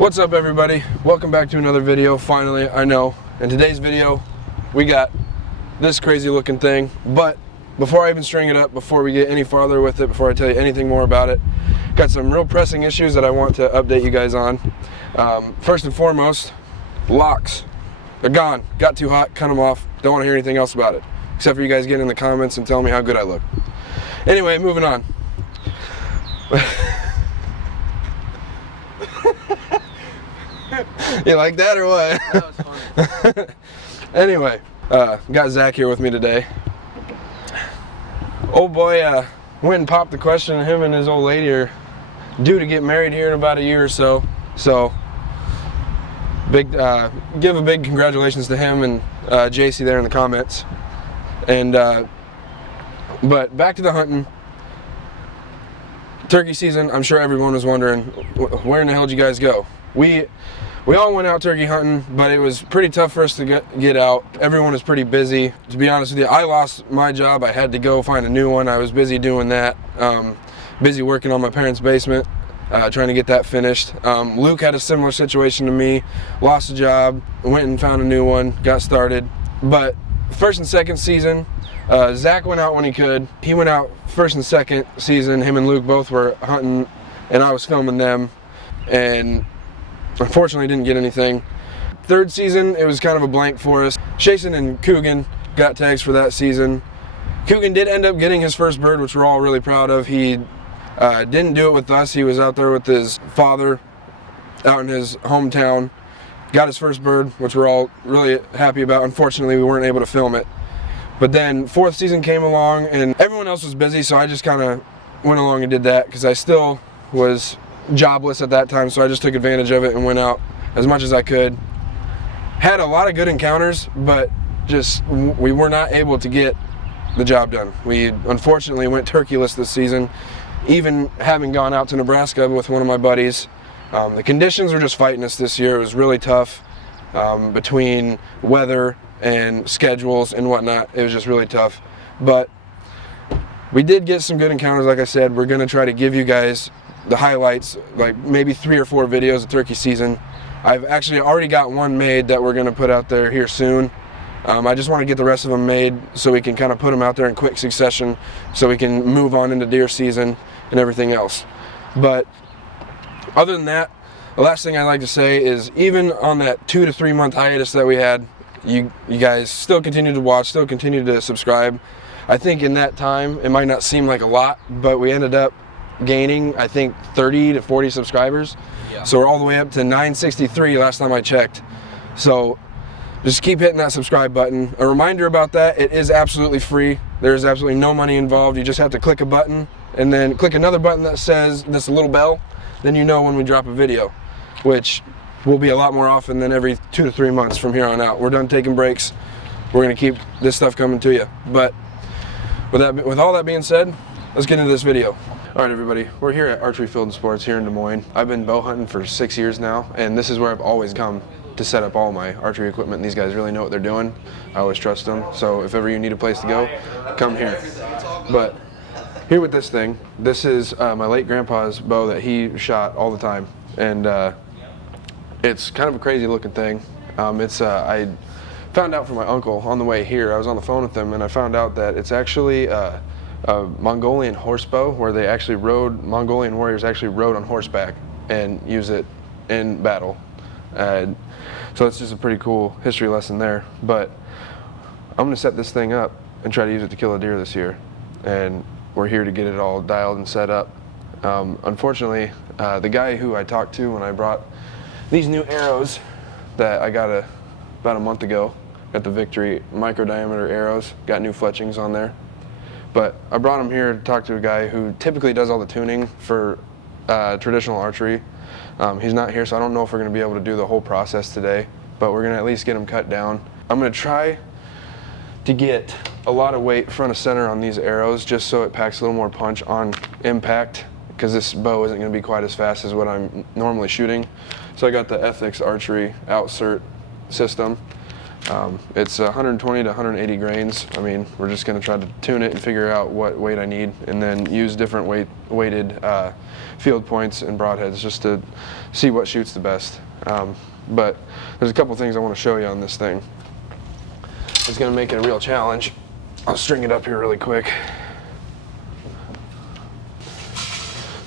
What's up, everybody? Welcome back to another video. Finally, I know. In today's video, we got this crazy looking thing, but before I even string it up, before we get any farther with it, before I tell you anything more about it, got some real pressing issues that I want to update you guys on. First and foremost, locks. They're gone. Got too hot, cut them off. Don't want to hear anything else about it, except for you guys getting in the comments and telling me how good I look. Anyway, moving on. You like that or what? That was funny. Anyway, got Zach here with me today. Old boy went and popped the question. Him and his old lady are due to get married here in about a year or so. So, give a big congratulations to him and JC there in the comments. And but back to the hunting. Turkey season. I'm sure everyone was wondering, where in the hell did you guys go? We all went out turkey hunting, but it was pretty tough for us to get out. Everyone was pretty busy. To be honest with you, I lost my job. I had to go find a new one. I was busy doing that. Busy working on my parents' basement, trying to get that finished. Luke had a similar situation to me. Lost a job, went and found a new one, got started. But first and second season, Zach went out when he could. He went out first and second season. Him and Luke both were hunting, and I was filming them. And unfortunately didn't get anything. Third season, it was kind of a blank for us. Jason and Coogan got tags for that season. Coogan did end up getting his first bird, which we're all really proud of. He didn't do it with us. He was out there with his father out in his hometown. Got his first bird, which we're all really happy about. Unfortunately, we weren't able to film it. But then fourth season came along and everyone else was busy, so I just kind of went along and did that because I still was jobless at that time, so I just took advantage of it and went out as much as I could. Had a lot of good encounters, but just we were not able to get the job done. We unfortunately went turkeyless this season, even having gone out to Nebraska with one of my buddies. The conditions were just fighting us this year. It was really tough between weather and schedules and whatnot. It was just really tough, but we did get some good encounters. Like I said, we're going to try to give you guys the highlights, like maybe 3 or 4 videos of turkey season. I've actually already got one made that we're going to put out there here soon. I just want to get the rest of them made so we can kind of put them out there in quick succession so we can move on into deer season and everything else. But other than that, the last thing I'd like to say is even on that 2 to 3 month hiatus that we had, you guys still continue to watch, still continue to subscribe. I think in that time, it might not seem like a lot, but we ended up gaining, I think, 30 to 40 subscribers. Yeah. So we're all the way up to 963 last time I checked. So just keep hitting that subscribe button. A reminder about that, it is absolutely free. There's absolutely no money involved. You just have to click a button and then click another button that says this little bell. Then you know when we drop a video, which will be a lot more often than every 2 to 3 months from here on out. We're done taking breaks. We're gonna keep this stuff coming to you. But with all that being said, let's get into this video. All right, everybody, we're here at Archery Field and Sports here in Des Moines. I've been bow hunting for 6 years now, and this is where I've always come to set up all my archery equipment. These guys really know what they're doing. I always trust them, so if ever you need a place to go, come here. But here with this thing, this is my late grandpa's bow that he shot all the time, and it's kind of a crazy looking thing. I found out from my uncle on the way here. I was on the phone with him, and I found out that it's actually a Mongolian horse bow where they actually Mongolian warriors actually rode on horseback and use it in battle. So it's just a pretty cool history lesson there. But I'm going to set this thing up and try to use it to kill a deer this year. And we're here to get it all dialed and set up. Unfortunately, the guy who I talked to when I brought these new arrows that I got about a month ago, got the Victory micro diameter arrows, got new fletchings on there. But I brought him here to talk to a guy who typically does all the tuning for traditional archery. He's not here, so I don't know if we're going to be able to do the whole process today, but we're going to at least get him cut down. I'm going to try to get a lot of weight front of center on these arrows just so it packs a little more punch on impact, because this bow isn't going to be quite as fast as what I'm normally shooting. So I got the Ethics Archery outsert system. It's 120 to 180 grains. I mean, we're just going to try to tune it and figure out what weight I need, and then use different weighted field points and broadheads just to see what shoots the best. But there's a couple things I want to show you on this thing. It's going to make it a real challenge. I'll string it up here really quick.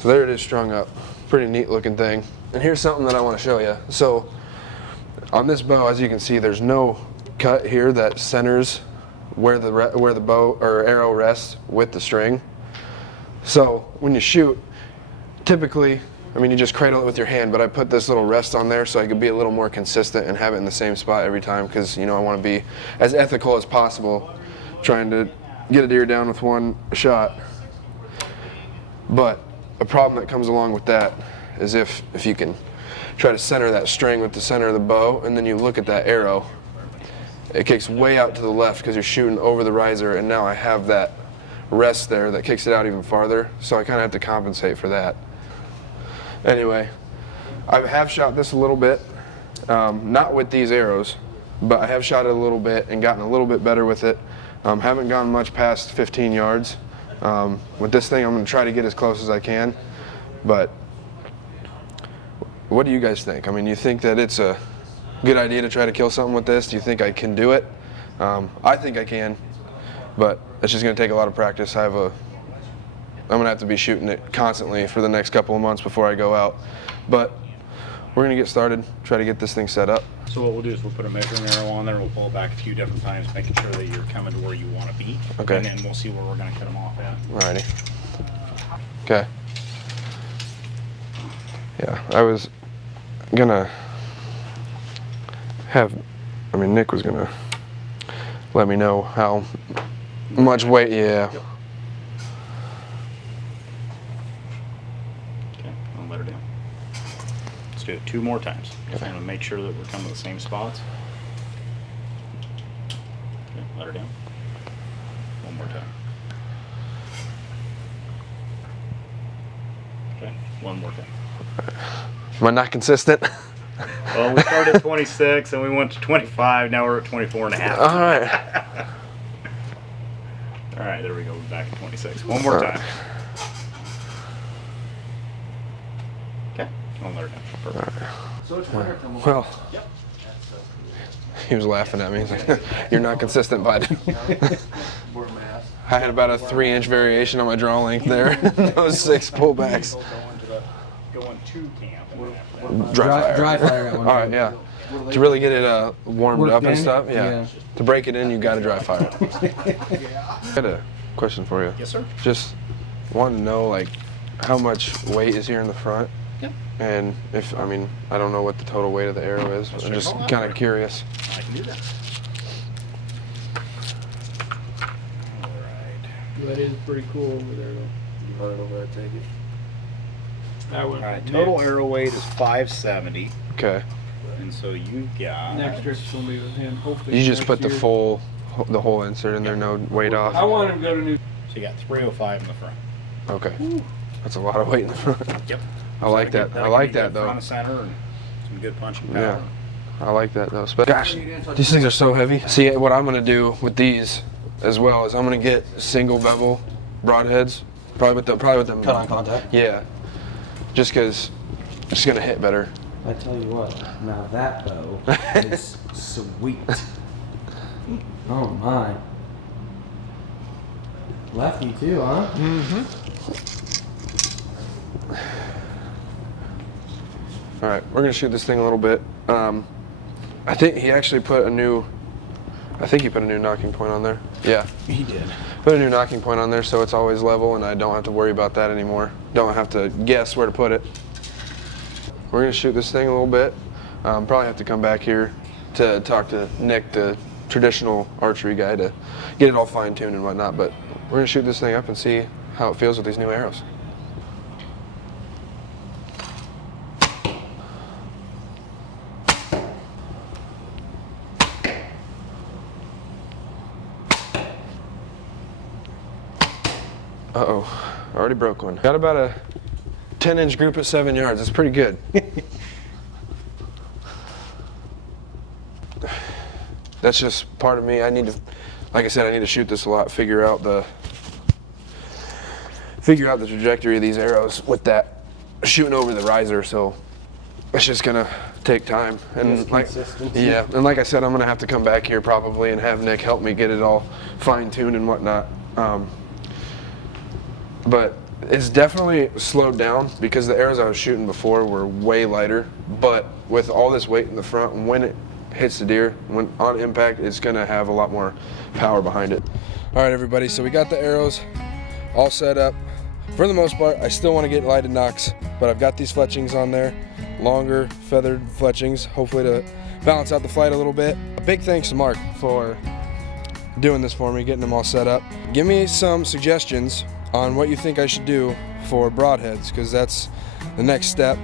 So there it is strung up. Pretty neat looking thing. And here's something that I want to show you. So on this bow, as you can see, there's no cut here that centers where the bow or arrow rests with the string. So when you shoot, typically, I mean, you just cradle it with your hand, but I put this little rest on there so I could be a little more consistent and have it in the same spot every time, because, you know, I want to be as ethical as possible, trying to get a deer down with one shot. But a problem that comes along with that is if you can try to center that string with the center of the bow, and then you look at that arrow, it kicks way out to the left because you're shooting over the riser, and now I have that rest there that kicks it out even farther, so I kind of have to compensate for that. Anyway, I have shot this a little bit, not with these arrows, but I have shot it a little bit and gotten a little bit better with it. Haven't gone much past 15 yards. With this thing, I'm going to try to get as close as I can, but what do you guys think? I mean, you think that it's a good idea to try to kill something with this? Do you think I can do it? I think I can, but it's just going to take a lot of practice. I'm going to have to be shooting it constantly for the next couple of months before I go out. But we're going to get started, try to get this thing set up. So what we'll do is we'll put a measuring arrow on there, we'll pull it back a few different times, making sure that you're coming to where you want to be. Okay. And then we'll see where we're going to cut them off at. Alrighty. Okay. Yeah, I was gonna Nick was gonna let me know how much weight, yeah. Yep. Okay, I'll let her down. Let's do it 2 more times. Okay. I'm gonna make sure that we're coming to the same spots. Okay, let her down. 1 more time. Okay, 1 more time. Am I not consistent? Well, we started at 26 and we went to 25. Now we're at 24 and a half. All right. All right, there we go. We're back at 26. 1 more time. Okay. I'll let her down. Perfect. So it's winter time. Well, Yep. he was laughing at me. He's like, "You're not consistent, bud." Wear a mask. I had about a 3-inch variation on my draw length there. Those 6 pullbacks. Going to camp. Dry fire got one. All right, yeah. To really get it warmed Worked up and in? stuff, yeah. To break it in, you got to dry fire. I had a question for you. Yes, sir. Just want to know, like, how much weight is here in the front? Yep. And if, I mean, I don't know what the total weight of the arrow is. I'm just kind of curious. I can do that. All right. That is pretty cool over there, though. You run it over there, take it. That All one. right. Total arrow weight is 570, Okay. and so you got. Next trick's gonna be with him. Hopefully. You just next put the year. the whole insert in there, no weight off. I want him to go to New. So you got 305 in the front. Okay. That's a lot of weight in the front. Yep. I like that. I like that, though. Front and center and some good punching power. Yeah. I like that though. But gosh, these things are so heavy. See, what I'm gonna do with these as well is I'm gonna get single bevel broadheads, probably with the Cut on contact? Yeah, just because it's gonna hit better. I tell you what, now that bow is sweet. Oh my. Lefty too, huh? Mm-hmm. All right, we're gonna shoot this thing a little bit. I think he actually put a new. I think he put a new knocking point on there. Yeah. He did. Put a new knocking point on there so it's always level and I don't have to worry about that anymore. Don't have to guess where to put it. We're gonna shoot this thing a little bit. Probably have to come back here to talk to Nick, the traditional archery guy, to get it all fine-tuned and whatnot, but we're gonna shoot this thing up and see how it feels with these new arrows. Uh-oh, I already broke one. Got about a 10-inch group at 7 yards. That's pretty good. that's just part of me. I need to, like I said, I need to shoot this a lot, figure out the trajectory of these arrows with that shooting over the riser. So it's just gonna take time. And like, yeah, and like I said, I'm gonna have to come back here probably and have Nick help me get it all fine-tuned and whatnot. But it's definitely slowed down because the arrows I was shooting before were way lighter. But with all this weight in the front, when it hits the deer, when on impact, it's gonna have a lot more power behind it. All right, everybody, so we got the arrows all set up. For the most part, I still want to get lighted nocks, but I've got these fletchings on there, longer feathered fletchings, hopefully to balance out the flight a little bit. A big thanks to Mark for doing this for me, getting them all set up. Give me some suggestions on what you think I should do for broadheads, because that's the next step.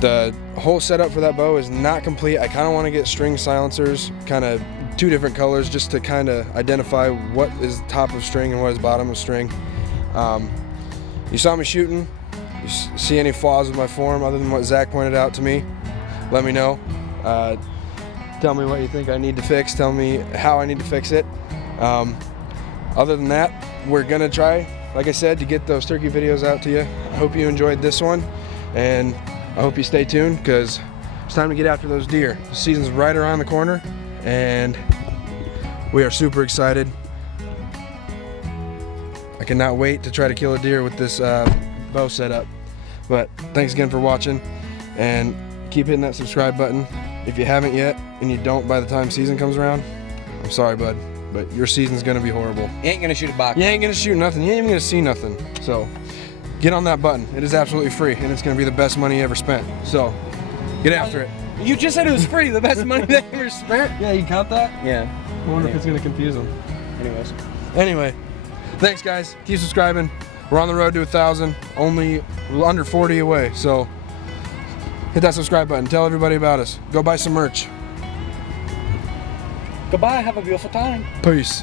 The whole setup for that bow is not complete. I kind of want to get string silencers, kind of 2 different colors, just to kind of identify what is top of string and what is bottom of string. You saw me shooting. You see any flaws with my form other than what Zach pointed out to me, let me know. Tell me what you think I need to fix. Tell me how I need to fix it. Other than that, we're gonna try, like I said, to get those turkey videos out to you. I hope you enjoyed this one, and I hope you stay tuned because it's time to get after those deer. The season's right around the corner, and we are super excited. I cannot wait to try to kill a deer with this bow setup. But thanks again for watching, and keep hitting that subscribe button. If you haven't yet, and you don't by the time season comes around, I'm sorry, bud, but your season's gonna be horrible. You ain't gonna shoot a box. You ain't gonna shoot nothing. You ain't even gonna see nothing. So get on that button. It is absolutely free, and it's gonna be the best money you ever spent. So get after it. You just said it was free, the best money they ever spent. Yeah, you count that? Yeah. I wonder if it's gonna confuse them. Anyways. Anyway, thanks guys. Keep subscribing. We're on the road to 1,000, only under 40 away. So hit that subscribe button. Tell everybody about us. Go buy some merch. Goodbye. Have a beautiful time. Peace.